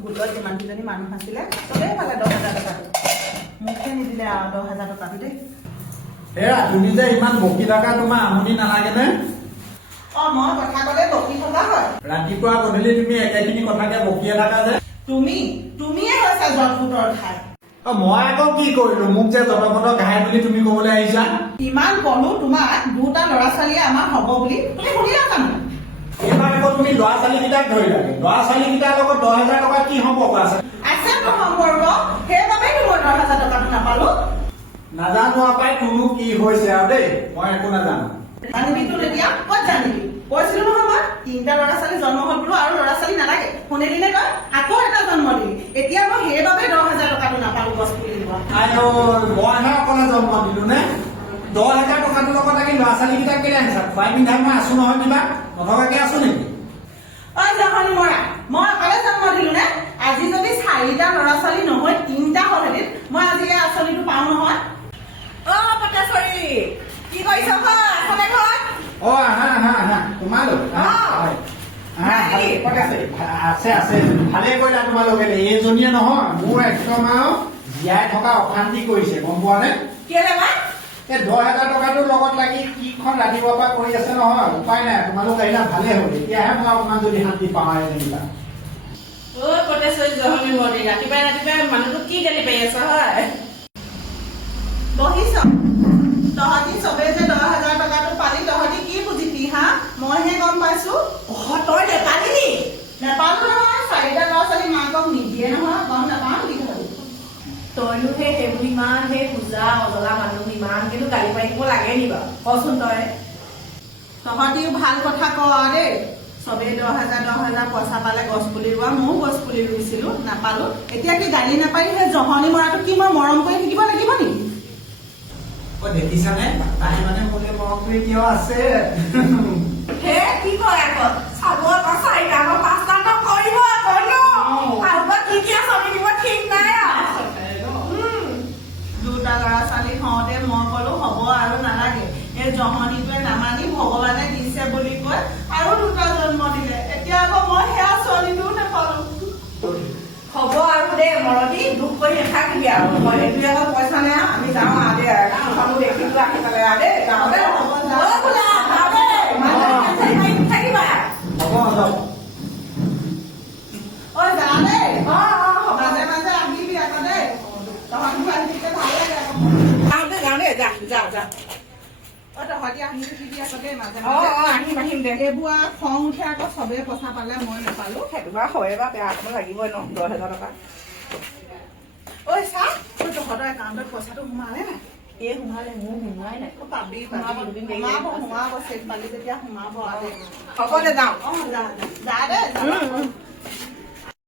গোটত যিমানকেইজনী মানুহ আছিলে চবেই পালে 10,000 টকাটো। মোকহে নিদিলে আৰু 10,000 টকাটো দেই। এয়া তুমি যে ইমান বকি থকা তোমাৰ আমনি নালাগেনে? মই কথা ক'লে বকি থকা হয়। ৰাতিপুৱা গধূলি তুমি একেখিনি কথাকে বকিয়ে থাকা যে। তুমিয়ে কৈছা জন্মুতৰ ঠাই। মই আকৌ কি কৰিলো? মোক যে জনপদ ঘাই বুলি তুমি কবলৈ আহিছা। ইমান কলো তোমাক দুটা ল'ৰা ছোৱালীয়ে আমাৰ হ'ব বুলি, তুমি শুনিলা জানো? এইবাৰ আকৌ তুমি ল'ৰা ছোৱালীকেইটাক ধৰিলা। ল'ৰা ছোৱালীকেইটাৰ লগত 10,000 টকা কি সম্পৰ্ক আছে? আছেতো সম্পৰ্ক, সেইবাবেতো মই 10,000 টকাটো নাপালো। নাজানো পাই কোনো কি হৈছে আৰু দেই, মই একো নাজানো। জানিবি তোৰ এতিয়া ক'ত জানিবি? কৈছিলো নহয় মই 3টা ল'ৰা ছোৱালী জন্ম হ'ল বোলো আৰু ল'ৰা ছোৱালী নালাগে। শুনিলি নে তই? আকৌ এটা জন্ম দিলি। এতিয়া মই সেইবাবে 10,000 টকাটো নাপালো গছ পুলি দিব। মইহে অকলে জন্ম দিলো নে? 10,000 টকাটোৰ লগত লাগি ল'ৰা ছোৱালীকেইটাক কেলে আহিছা? খুৱাই পিন্ধাই মই আছো নহয়, কিবা নথকাকে আছো নেকি? জহনী মৰা, মই অকলে জন্ম দিলো নে? আজি যদি 4টা ল'ৰা ছোৱালী নহয় 3টা হ'লহেঁতেন মই আজি এই আঁচনিটো পাওঁ নহয়। পটেশ্বৰী কি কৰিছ আঁচনি ঘৰত? আহা তোমালোক আছে ভালে কৰিলা তোমালোকে। এইজনীয়ে নহয় মোৰ একদম আৰু জীয়াই থকা অশান্তি কৰিছে, গম পোৱা নে? কেলে বা? এই 10,000 টকাটোৰ লগত লাগি কিখন ৰাতিপুৱাৰ পৰা কৰি আছে নহয়, উপায় নাই। তোমালোক আহিলা ভালে হ'ল, এতিয়াহে মই অকণমান যদি শান্তি পাওঁ যেনিবা। পটেশ্বৰী জহনী মৰি ৰাতিপুৱাই মানুহটোক কি গালি পাৰি আছ হয়? বহিছ তহঁতি চবেই যে 10,000 টকাটো পালি, তহঁতি কি বুজিবি হা? মইহে গম পাইছো। তই নেপালি নি? নেপালো নহয়, 4টা ল'ৰা ছোৱালী মাকক নিদিয়ে নহয়, গম নাপাওঁ কি ধৰি। তইনো সেইবোৰ ইমান পূজা অজলা মানুহ ইমান কিন্তু গালি পাৰি দিব লাগে নি বাৰু? কচোন তই। তহঁতিও ভাল কথা কওঁ আৰু দেই। চবেই 10,000 পইচা পালে গছ পুলি ৰোৱা, ময়ো গছ পুলি ৰুইছিলো, নাপালো। এতিয়া কি গালি নাপাৰি সেই জহনী মৰাটো কি মই মৰম কৰি থাকিব লাগিব নেকি? দেখিছানে তাই মানে মোলে মৰমটো এতিয়াও আছে। কি কয় আকৌ চাব আকৌ 4টা আকৌ 5টা কৰিব আকৌ ন আৰু কি আঁচনি দিব ঠিক নাই আৰু। 2টা ল'ৰা ছোৱালী হওঁতে মই কলো হ'ব আৰু নালাগে। এই জহনীটোৱে নামানি ভগৱানে দিছে বুলি কৈ আৰু 2টা জন্ম দিলে। এতিয়া আকৌ মই সেয়া ছোৱালীটোও নাপালো। হ'ব আৰু দেই মৰতি দুখ কৰি নাথাকিবি আৰু। মই সেইটোৱে আকৌ পইচা নাই, আমি যাওঁ আৰু দেই আৰু দেখিলো আহি পালে আৰু দেই গাঁৱতে থাকিবা। হ'ব যা দেই। মাজে মাজে আহিবি আকৌ দেই। তহঁতিও আহি থাকিলে ভাল লাগে আকৌ। যাওঁ দেই যা তহঁতি আহি থাকিবি আকৌ দেই মাজে আহিম দে। এইবোৰ আৰু খং উঠে আকৌ চবেই পইচা পালে মই নাপালো। সেইটো বাৰু হয় বা বেয়া অকণমান লাগিবই ন 10,000 টকা। চা তহঁতৰ একাউণ্টত পইচাটো সোমালে নাই? সোমালে মোৰ সোমোৱাই নাই। পাবি সোমাব চেক পালি যেতিয়া সোমাব আৰু। হ'ব দে যাওঁ। যা দে।